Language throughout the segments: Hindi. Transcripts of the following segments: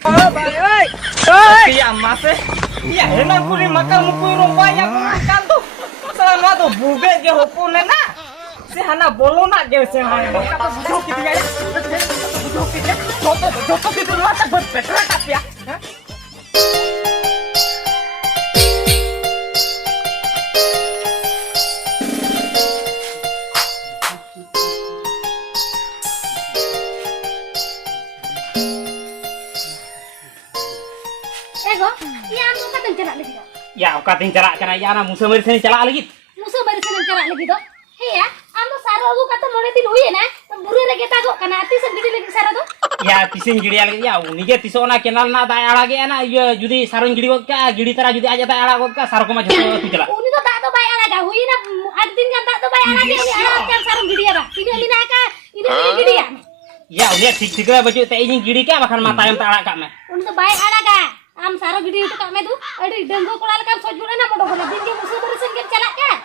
Oh, bye, oi. Oi. Ya mase. Ya enak kuri makan mukui rompaya makan tuh. Selama tuh buge ge hopune na. Si hana bolona ge se hana. Kata bujuk gitu ya. Bujuk gitu. Joto gitu mata buat betra tapi ya. Ya, oka ting cerak kena ya na musuh mari sini celak lagi. Musuh baru senang cerak lagi tuh. Iya, amo saro lu kata mulai tin huye na. Buru lagi tago karena hati sendiri lagi saro tuh. Ya, tisin gidi lagi ya. Unige tisona kenal na ta lagi na. Ya, judi sarung gidi ka, gidi tara judi aja ta ka saro ko ma joto tu celak. Uni tuh tak tuh bayar lagi. Huye na adin kan tak tuh bayar lagi ini anak kan sarung gidi ya, Pak. Ini minaka, ini gidi ya. Ya, udah tik lah baju teh ini gidi ka bahkan mata yang tak ka me. Uni tuh bayar lagi. Am saro gidi itu kami tuh, ada denggo kolal kan sojula na modo kola din ke musuh baru sengen celak kan.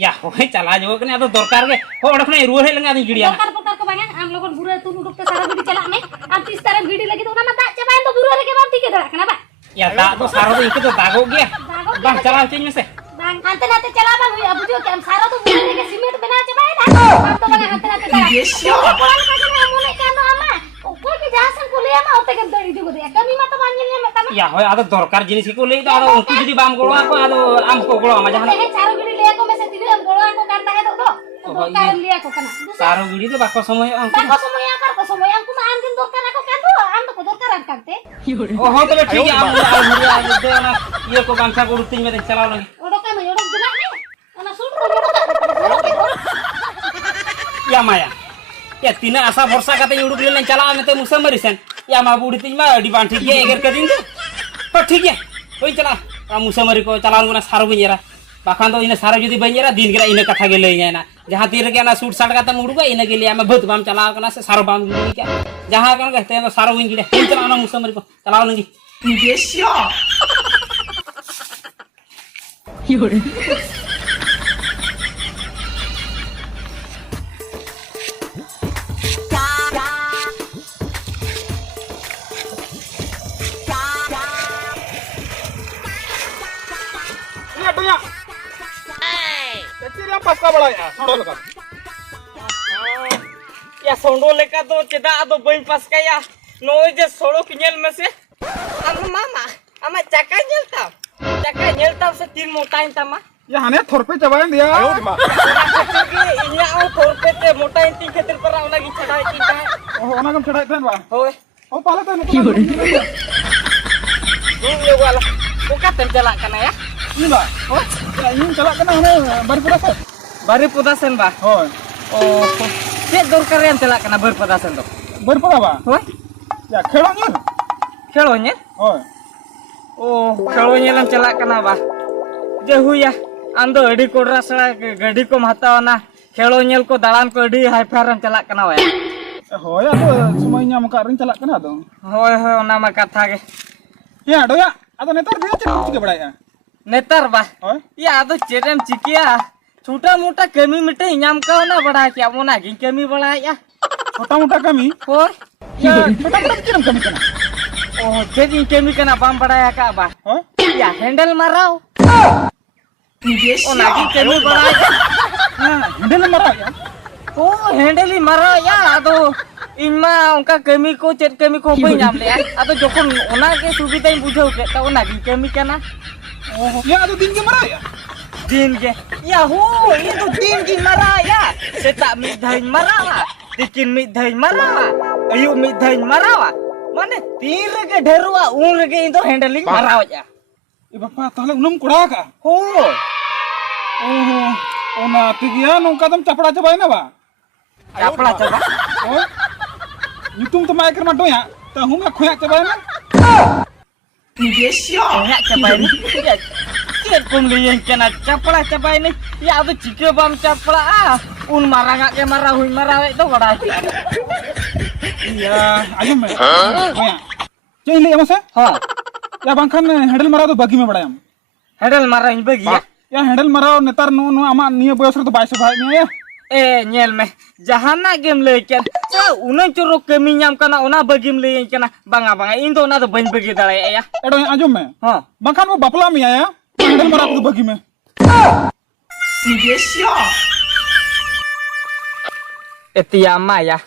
Ya, hoy chala jo kene ado dorkar ge. Ho odak ne ruhe lenga ni gidi ya. Dokar ke banyak am logon buru tuh duduk ke saro gidi celak me. Am tis taram gidi lagi tuh nama tak cobain tuh buru lagi bang tiga dah. Kenapa? Ya, tak tuh saro tuh ikut tuh dago ge. Bang chala cing se. Bang, nanti celak bang, abu jo am saro tuh buru lagi simit benar cobain dah. Am tuh bang nanti celak. Kolal kagak mau naik kan ama. Kok ke jasan kuliah mah otek kan dari juga dia. Kami mata panjangnya mata mah. Ya, hoy ado dorkar jinis iku le ado untu jadi bam golo aku ado am ko golo ama jahan. Eh saro gidi lihat kok mesen tidak am golo aku kan tak itu tuh. Dorkar lihat kok kena. Saro gidi tuh bako semuanya ang. Bako semuanya akar kok semuanya aku mah angin dorkar aku kan tuh. Am tuh dorkar kan teh. Oh, ho tebe ठीक है am alhamdulillah ide na ये को gamsa ko rutin में चलाओ लगी. Odok kan odok jenak nih. Ana sulro Ya Maya. Ya tina asa भरोसा kata उड़ुक लेन चला में ते मुसा मरिसन. या मा बुड़ी तिन मा डिबान ठीक है एगर कदिन तो. पर ठीक है. कोई चला मुसा मरि को चलान को ना सारो बजेरा. बाखान तो इने सारो जदी बजेरा दिन गिरा इने कथा गे लई ना. जहां तीर के ना सूट साट का उड़ुका इने के लिए मैं बहुत बाम चला कना से सारो बाम गिरी क्या. जहां कन कहते हैं तो सारो विन गिरे. चला ना मुसा मरि को चलाओ लगी. ये श्या. योरे. Pasca bala ya, sondo leka. Ya sondo leka to ceda ado bain pasca ya. Noi je solo kinyel में से. Ama mama, ama caka nyelta. Caka nyelta se tin motain tama. Ya hane थोरपे चबाएं दिया. आयो दिमा. Inya au थोरपे ते motain tin खातिर पर आउ लगी चढ़ाई tin का. Oh, ona kam चढ़ाई थन बा. होय. Oh, पाले थन. Ini wala. Buka tenjelak kana ya. Ini ba. Oh, ya ini celak kena hane baru pudas. Bari pudasan ba. Hoy. Oh. Cek dorkar yang celak kana bar pudasan to. Baru pudas ba. Hoy. Ya खेलोnya. Kelonya? Hoy. Oh, kelonya lam celak kana ba. Jehu ya. Ando adi ko rasla gadi ko mahtawana. Kelonya ko dalan ko adi hai faran celak kana wa. Hoy, aku semuanya muka ring celak kena dong. Hoy hoy ona ma katha ge. Ya, do ya. Atau netar dia cek bड़ा ya. नेतर बा होय. या तो चेरम चिकिया छोटा मोटा कमी मिटे इनाम का ना बड़ा क्या मोना की कमी बड़ा या छोटा मोटा कमी. होय Ya, छोटा मोटा किरम कमी कना. ओ जेदी कमी कना बाम बड़ा या का बा Hoy. या हैंडल माराओ ओ ना की कमी बड़ा Nah, handle marah ya. ओ हैंडल ही मारा या तो इनमा उनका कमी को चेत कमी को बई नाम ले आ तो जोखन ओना के सुविधा बुझाउ के त ओना की कमी कना Oh, ya itu din ke marah ya. दिन के या हो ये तो दिन की मरा या सेता मिधाइन मरावा दिकिन मिधाइन मरावा अयु मिधाइन मरावा माने तीर के ढेरुआ उन के इन तो हैंडलिंग मरावा या Eh bapak, tahle unum kuda ka. हो Oh, ona tigia nungka tam capड़ा cobain na ba. अपना चबा Oh. Nyutung tu maikir mado ya. Tahu nggak khoyak cobain na. ya चबाई ने ये कुम लिए केना चपड़ा चबाई ने या तो चिके बम चपड़ा आ उन मारा के मारा हुई मारा तो बड़ा Iya, ayo me. Oh ya. Cek ini ya mas ya. हां Ya bangkan handle marah tu bagi me bड़ा yam. Handle मारा इन बगी Ya handle marah netar no ama niya boyos tu baisa bhai me ya. nyel me jahana game lay kan sa unan choro kami nyam kana ona bagim lay kana banga banga in do na do bain bagi dale ya एडो आजम में ha बखान वो बपला में आया हैंडल मारा तो बगी में etia ma ya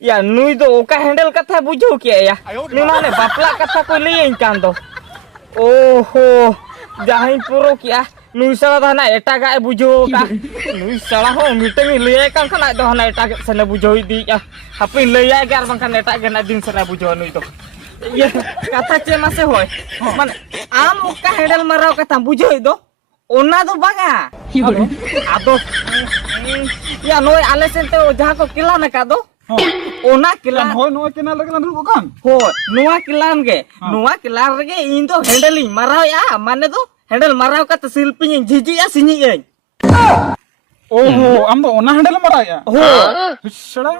ya nui do oka handle katha bujo ke ya ni mane bapla katha ko lay kan do oho jahin puro kia nui sala dana eta ga bujo ka nui sala ho miteng lay kan kana do hana eta sana bujo di ya hapin lay ya gar bangkan eta gana din sana bujo nui to ya kata ce mase hoy man am oka handle marau kata bujo do ona do banga ado ya noy ale sente jaha ko kilan ka do ona kilan हो नो केना लगला दु बखान ho nuwa kilan ge nuwa kilan rege indo handling marau ya mane do handle marau ka to silpin jiji ya sinyi ge ओहो आम दो ओना हैंडल मारा या ho सड़ा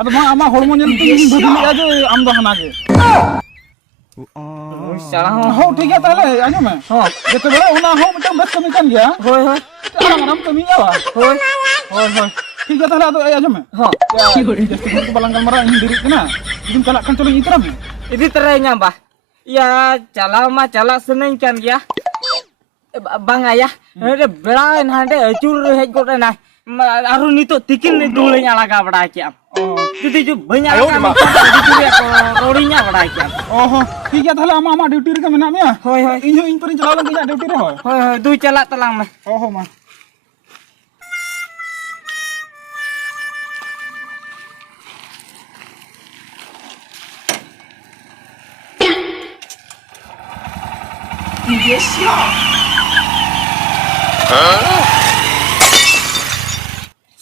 अब मा आमा हॉर्मोन जन तीन भगली आ जो आम दो हना के sala ho हो ठीक है ताले आजो में ho जते बड़ा ओना हो मिटम बस कमी kan गया hoy hoy आराम कमी आवा hoy होय होय ठीक है ताले आजो में ho जस्ट को बालंगल मारा इन दिरी कना दिन चला kan चलो इतरा में idi terenya bah ya cala ma cala seneng kan ya bang ayah hede belain hande acur hej kota na aru nito tikin ni dule nyala ga bada kiam jadi ju banyak kan dicuri rorinya bada kiam ओहो ठीक है ताले आमा आमा ड्यूटी रे मेना में hoy hoy इन पर चला लगे ड्यूटी रे होय hoy hoy du cala telang me ओहो मा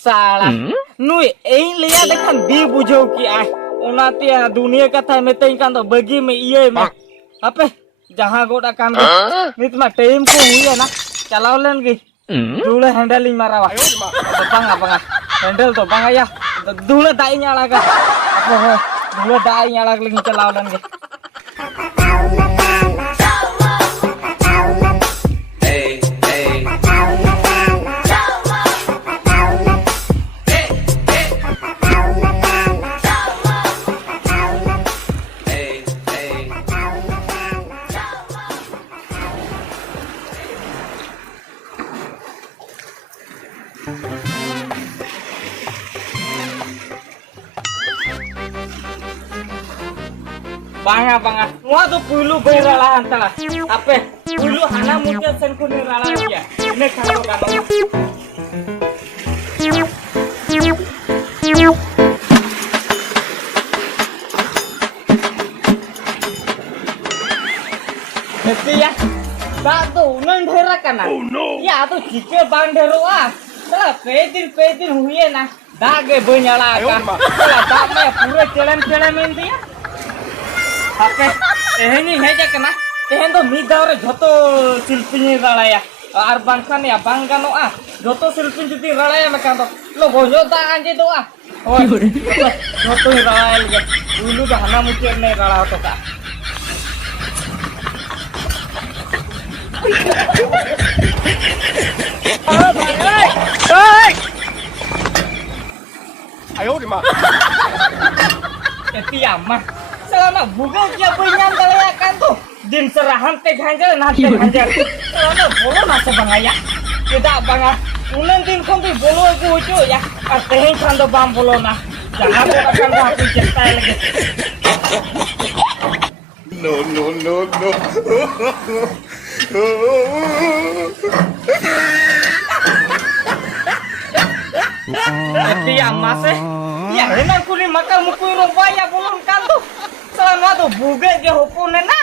salah nui ein lihat dekan di bujau ki ai onati ya dunia kata metain kan to bagi me iye me apa jaha goda kan nit ma time ko huya na calaw len gi dule handling marawa banga banga handle to banga ya dule dai nyala ga apa ho dule dai nyala lagi calaw len gi banga banga mua tu pulu berala antara apa pulu hana mungkin sen kun berala ya ini kalau kalau Nanti ya, tak tu nang dhera kana. Ya tu jike bang dhero ah. Salah pedin huye na. Dage banyala ka. Salah dak me pura celam ini ya. Apa? Ehni heja kana. Tehen to mid dawre jhoto silpini ralaya. Ar bangkan ya bangkano ah. Jhoto silpin judi ralaya mekan to. Lo bojo da anje do ah. Oh, jhoto ralaya lagi. Dulu dah hana mukir ne rala to ka. आयो रे मा Tiama, selama bukan dia penyan ya kan tuh, din serahan teh ganjel nanti ganjel. Selama bolo nasa bangaya, tidak bangah. Ulen din konti bolo itu ucu ya, tehin kando bang bolo na. Jangan akan aku cerita lagi. No. Tiama sih, ya enak kuni makan mukui rombaya bolon kan tuh. Selama tuh bukan dia hupun na.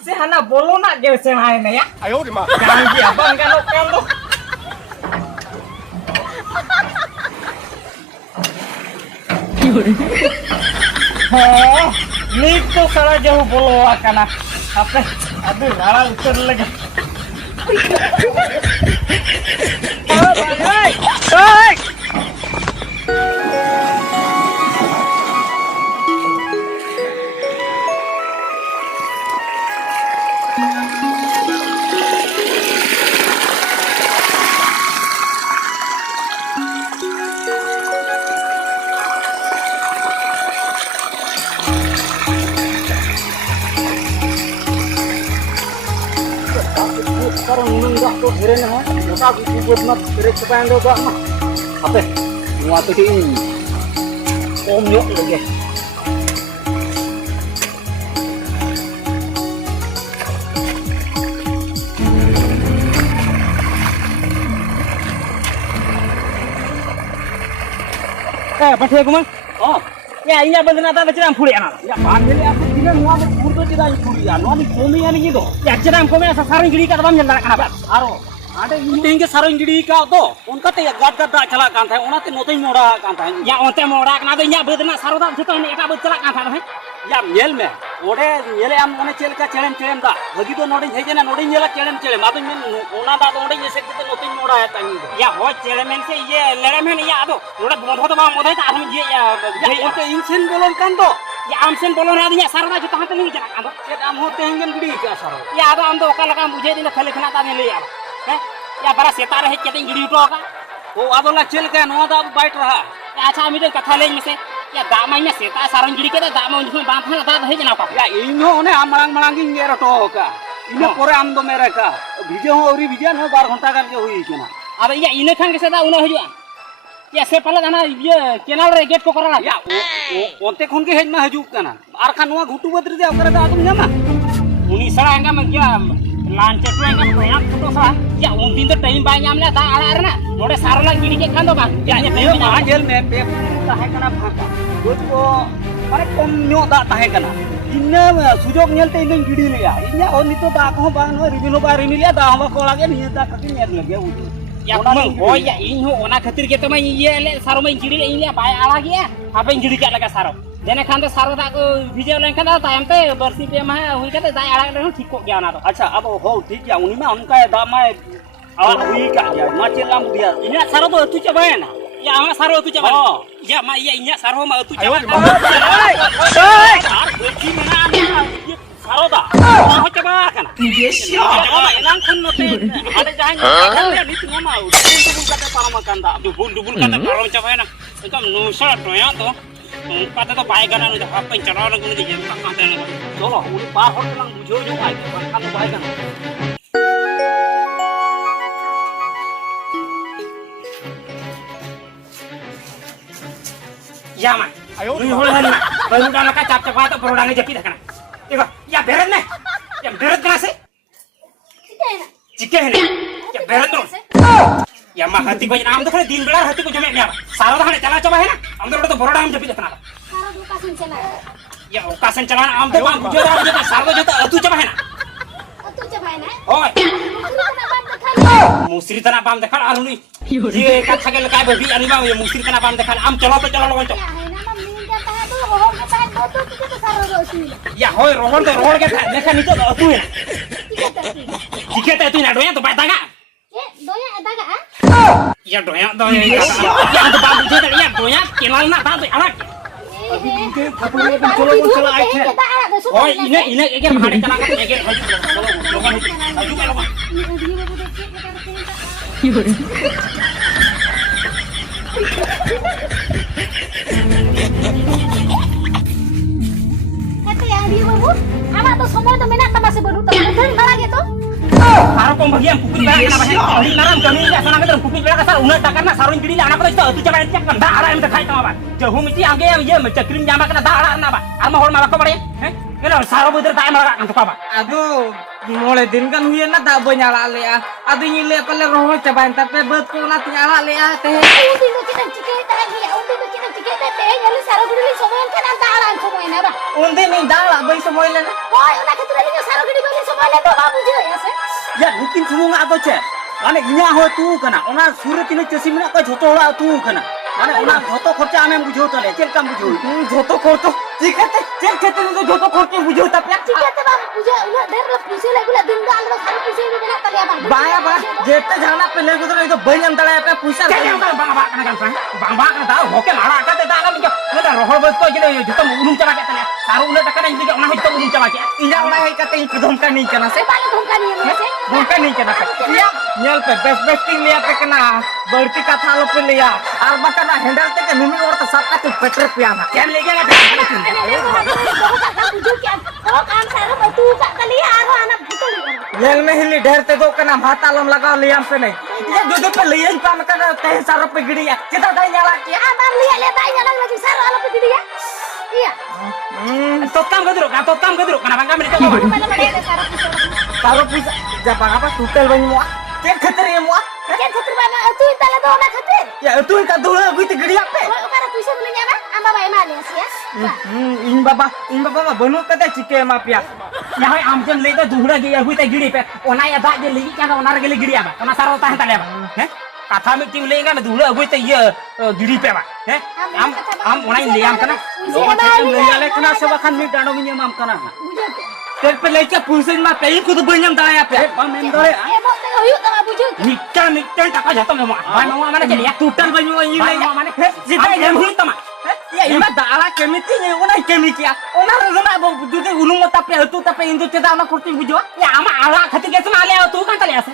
Si hana bolo na dia senai na ya. आयो रे मा Jangan dia bang kan tuh. Oh, itu salah jauh bolo akana. Apa? Aduh, rala ukur lagi. Hey! sekarang nunung dah tu heren ha. Maka aku buat nak kerek sepanjang tu dah mah. Apa? Muat tu ini. Om yok lagi. Pasal aku mah. Oh, Ya, ini apa dengan tak macam pulih anak. ya panggil aku tidak muat burdo tidak kuliah. Nuan komi ani gitu. Ya, cerita kau macam sarung gili kat dalam jalan kenapa? Aro. Ada ini ke sarung jadi kau tu. Unka te gad gad dak chala kan thai. Ona te notai moda kan thai. Ya, onte mau orang kenapa ini apa dengan sarung tak cerita ini apa bercelak kan thai? Ya nyel me. Ode nyele am one chel ka chelem chelem da. Bagi to nodin heje na nodin nyela chelem chelem. Ado men ona da to ode yese te notai moda ya tangi. Ya, ho celemen se ye lelemen ya tu. Udah bodoh tu bang bodoh tak ada ye ya. Ya onte insen bolon kan to. Ya, amsen bolon ada ni sarung tak cerita hantar ni jalan kan? Chet am hote hengen gudi ka saro. Ya, ada ando kalau kamu bujai ni nak kali kena tanya lihat. Ya, para setar है kita giri itu का O ado la chel ka no da bait raha. Ya, अच्छा मिले कथा ले में से या दामा में सेता सारंग गिरी के दामा उनमें बांध ना दाद है जना का Ya inyo one am malang gi ngero to ka. Ine pore am do mere ka. Video ho ori video no 12 घंटा kan ke hui kena. अब या इने खान के सेता उना हजू या से पहले गाना ये केनाल रे गेट को करला Ya o onte khon ke hej ma haju kana. Ar khan no ghutu badri de okare da adum nyama. उनी सड़ा एंगा में क्या लांचे तो एंगा में या फोटो सड़ा या उन दिन तो टाइम बाय नाम ले दा आला रे ना नोडे सारला गिरी के खान दो बा Ya ye ma jel me pe tahe kana phaka. Dut ko mane kom nyo da tahe kana. Inna sujog nyel te ine gidi le ya. Inya on nito da ko ba no ribino ba rimil ya da ma ko lage ni da kaki nyel lage uju. या कुमंग हो या इन हो ओना खातिर के तमा ये ले सारो में गिरी ले इले बाय आला गया आपे गिरी का लगा सारो देने खान तो सारो दा को भिजे लेन खान टाइम पे बरसी पे मा हुई के दाय आला ले ठीक को गया ना तो Acha abo ho ठीक ya uni ma unka da ma awa hui ka ya ma chelam dia. इने सारो तो तू चबा है ना या हमें सारो तू चबा या मा ये इने सारो मा तू चबा यार बेटी में ना ये सारो दा हो चबा kana ये चबा एलां खान नते आदे जान ये नीत नमा डुबुल kata parama kanda डुबुल kata parama चबा है ना एकदम नुसर टोया तो पाते तो बाय गाना नु जहां पे चढ़ा लगन दी जे काते ना Cholo uni par hor lang bujo jo ai kan bai kan. या मा नुई होल हन ना बलुडा लका चाप चापा तो बरोडा ने जकी देखना देखो या बेरद ने या बेरद कहां से चिके है ने या बेरद नो या मा हाथी को नाम तो खरे दिन बेला हाथी को जमे ने सारा धाने चला चबा है ना अंदर तो बरोडा हम जपी देखना सारा दुकान चला या ओकासन चलाना आम तो बाम बुझो रा जे सारा जो तो अतु चबा है ना तू जमाई ना ओय मुसरी तना बाम देखा आरु नी ये कथा के काय बबी अनी बा ये मुसरी तना बाम देखा आम चलो तो चलो लगन या है ना मम्मी जाता है तो हो जाता है तो सारा रोसी या होय रोहन के देखा नी तो अतु है ठीक है तू ना डोया तो बाय दागा ये दोया एदागा या डोया या तो बाम बुझे या डोया केनाल ना ता तो अलग Abi inke khapul le cholo cholo ai the. ओए इने एक भाड़े चला के एक हजू Kata yang dia babu, anak tu semua tu minat masih baru tu, betul malah gitu. सारो को भगिया पुकुल बेला केना बहे अड़ी नरम जमीन या सना के पुकुल बेला का सार उना टाका ना सारो गिड़ी आना को तो तू चला इतना कंधा आड़ा में खाई तमा बा जहु मिटी आगे ये चक्रीम जामा कना दा आड़ा ना बा आमा होल माला को बड़े हैं केना सारो बुदर दाय माला का बा Ado, mulai din kan huyan na da nyala le ah. Ado nyile pala roho cobain tapi bet ko na nyala le ah teh. Undi tu kita cikit lagi, undi tu kita cikit teh, jadi saru gini semua kan anda alam semua ini apa? Undi ni dala bai semoy le na. Oh, nak kita lagi saru gini bagi semua itu babu je ya sih. Ya nukin sumunga ado che. Mane inya ho tu kana. Ona surat ini chesi mena ko jhoto hola tu kana. Mane ona jhoto kharcha ame bujho tole. Chel kam bujho. Joto korto. Cikate, cek kete ni joto korto bujau tapi Cikit babu bujho, ulah der lah pusing lagi ulah denda alur saru pusing itu nak terlihat babu. baya ba jete jana pe le gudro itu banyak tala pe puisa. के हम बांग बा कना kan बांग बा कना दा होके मारा का दे दा का मिके ना रोहल बस को जे जतो उनुम चला के तले सारो उना टका नहीं के ओना हो तो उनुम चला के Ina orang hai kata yang kedom kan ni kana se. Saya balik bukan ini ya sih. bukan nih kena ya nyel pe best thing lihat pe kena berarti kata lo pe lihat arba kena handle te ke numi or sab ka tu peter piana क्या ले गया bujuk kan kalau kan sarap itu kak kali aro anak betul nyel me hili ढेर te do kena mata lam laga liam pe नहीं ये जो पे lian pa kena te sarap pe gidi ya kita dah nyala ki abang lihat aja lang lagi sarap apa gitu ya iya totam ke dulu kenapa kami itu mana sarap itu sarap bisa jabang apa tutel banyak mua ken khater ye mua kan khatir bana tu itala do na khatir ya tu ka dulu gue te gidi apa kalau kana puisa belinya apa amba bae mana sih ya इन बाबा बनो कदा चिके मापिया यहाँ आम जन ले तो दुहरा गया हुई ते गिड़ी पे ओना या दाग जे लेगी क्या ओना रे गेले गिड़ी आबा ओना सारो ताहे ताले आबा हैं कथा में टीम लेगा ना दुहरा हुई ते ये गिड़ी पे बा हैं आम ओना ले आम कना लोग थे ले आले कना से बखान में डांडो में माम कना bujuk तेरे पे लेके पुलिस में पे खुद बनियम दाया पे पामेन दरे mau tengok yuk sama bujuk निकल टका जाता में मामा माने चलिया टोटल बनियो ये ले माने सीधा ये हुई तमा ya ima dala kemiti ni una kemikia ona rona bo dude ulu mata pe tu ta pe indu cheda na kurti bujo या आमा आला खती के सुना ले तू कांता ले आसे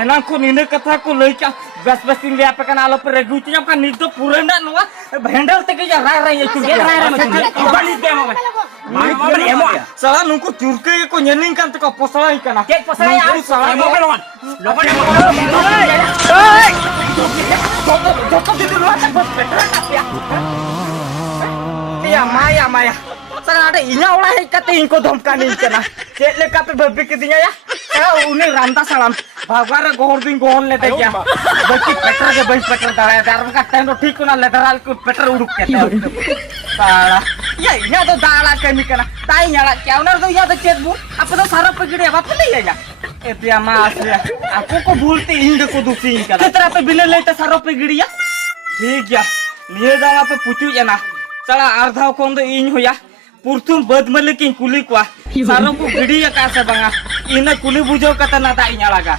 एना को नीने कथा को लइका बस इन ले पे कना लो पे रेगुच nya का नीत तो पुरंडा नुआ भेंडल ते के रा रा ये चुगे रा रा मत बली के मामा मामा बली ammo salah nungku curke ko nyening kan te ko posala ikana के पसला या एमो के लोगन लोगन ammo joto di dulu ata bos petra kapia ya maya sana ada inya olah ikate ingko domkani ikana cek le kape babi ketinya ya uni ranta salam bhagwara gohor din gohor lete kya baki petra ke bais petra dara dar ka tendo ठीक ना lateral ku petra uduk kete salah ya inya to dala kemi kana tai nyala kya unar to ya to cek bu apa to sarap pegede apa pun ya itu ya mas ya aku kok bulti inde ko dusi kana ketra pe bile lete sarap pegede ya ठीक ya niye dama pe pucu ya na salah ardha kon do इन होया पुरथुम बदमले की कुली को सारों को गिड़ी का से बंगा इन कुली बुझो कता ना ता इnya laga